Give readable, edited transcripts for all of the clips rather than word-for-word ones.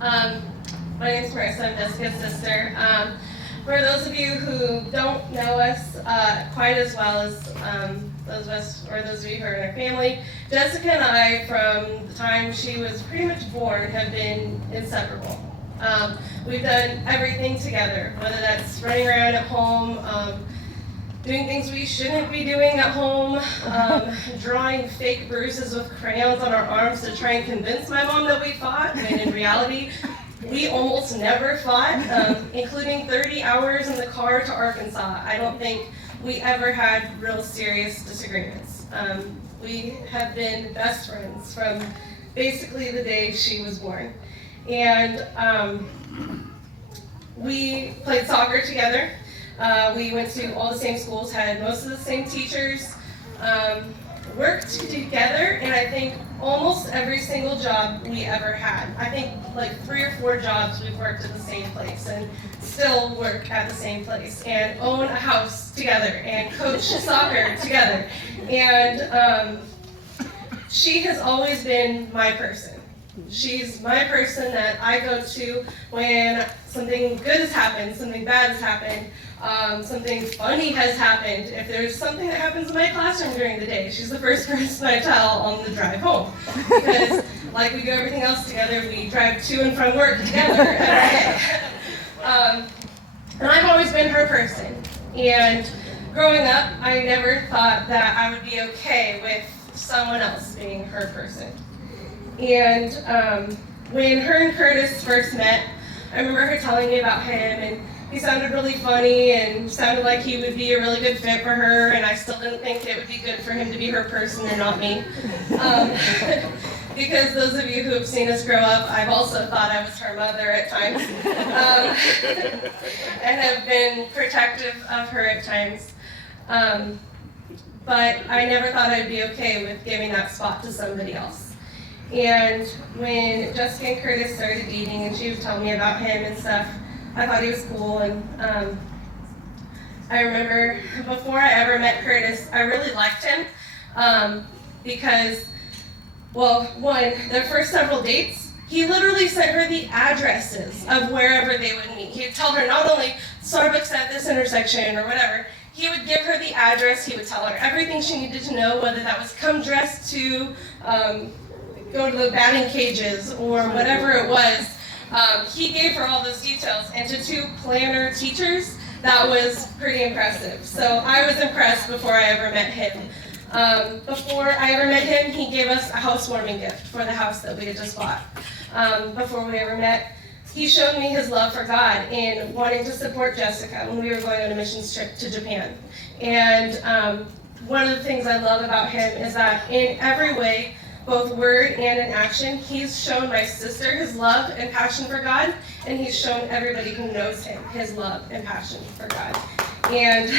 Um, my name is Marissa. I'm Jessica's sister. For those of you who don't know us quite as well as those of us, or those of you who are in our family, Jessica and I, from the time she was pretty much born, have been inseparable. We've done everything together, whether that's running around at home, doing things we shouldn't be doing at home, drawing fake bruises with crayons on our arms to try and convince my mom that we fought, when in reality, we almost never fought, including 30 hours in the car to Arkansas. I don't think we ever had real serious disagreements. We have been best friends from basically the day she was born. And we played soccer together. We went to all the same schools, had most of the same teachers, worked together, and I think almost every single job we ever had. I think like 3 or 4 jobs we've worked at the same place and still work at the same place and own a house together and coach soccer together. And she has always been my person. She's my person that I go to when something good has happened, something bad has happened, something funny has happened. If there's something that happens in my classroom during the day, she's the first person I tell on the drive home. Because like we do everything else together, we drive to and from work together every day. And I've always been her person. And growing up, I never thought that I would be okay with someone else being her person. And when her and Curtis first met, I remember her telling me about him, and he sounded really funny and sounded like he would be a really good fit for her, and I still didn't think it would be good for him to be her person and not me. Because those of you who have seen us grow up, I've also thought I was her mother at times, and have been protective of her at times. But I never thought I'd be okay with giving that spot to somebody else. And when Jessica and Curtis started dating and she was telling me about him and stuff, I thought he was cool. And I remember before I ever met Curtis, I really liked him because, well, one, their first several dates, he literally sent her the addresses of wherever they would meet. He'd tell her not only Starbucks at this intersection or whatever, he would give her the address, he would tell her everything she needed to know, whether that was come dressed to go to the batting cages or whatever it was. He gave her all those details, and to 2 planner teachers, that was pretty impressive. So I was impressed before I ever met him. Before I ever met him, he gave us a housewarming gift for the house that we had just bought. Before we ever met, he showed me his love for God in wanting to support Jessica when we were going on a missions trip to Japan. And one of the things I love about him is that in every way, both word and in action, he's shown my sister his love and passion for God, and he's shown everybody who knows him his love and passion for God. And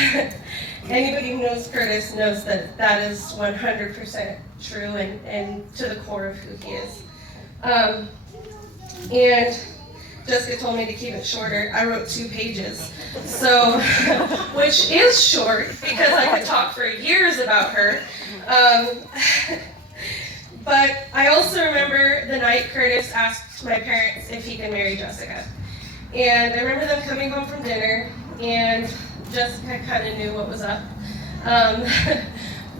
anybody who knows Curtis knows that that is 100% true and to the core of who he is. And Jessica told me to keep it shorter. I wrote 2 pages, so which is short because I could talk for years about her. But I also remember the night Curtis asked my parents if he could marry Jessica. And I remember them coming home from dinner, and Jessica kind of knew what was up.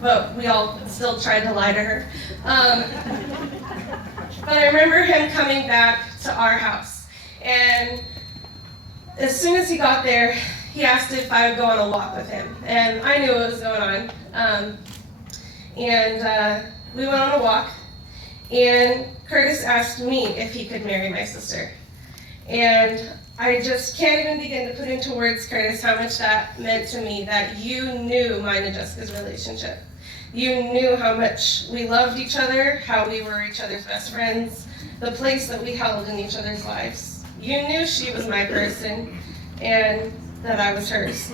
But we all still tried to lie to her. But I remember him coming back to our house. And as soon as he got there, he asked if I would go on a walk with him. And I knew what was going on. We went on a walk, and Curtis asked me if he could marry my sister. And I just can't even begin to put into words, Curtis, how much that meant to me, that you knew mine and Jessica's relationship. You knew how much we loved each other, how we were each other's best friends, the place that we held in each other's lives. You knew she was my person, and that I was hers.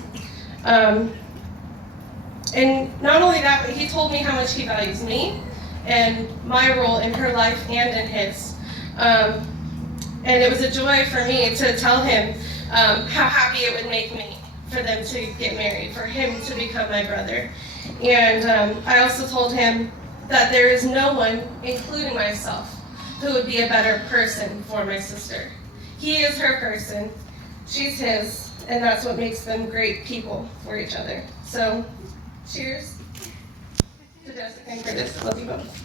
And not only that, but he told me how much he values me and my role in her life and in his. And it was a joy for me to tell him how happy it would make me for them to get married, for him to become my brother. And I also told him that there is no one, including myself, who would be a better person for my sister. He is her person, she's his, and that's what makes them great people for each other. So, cheers to Jessica and Curtis. Love you both.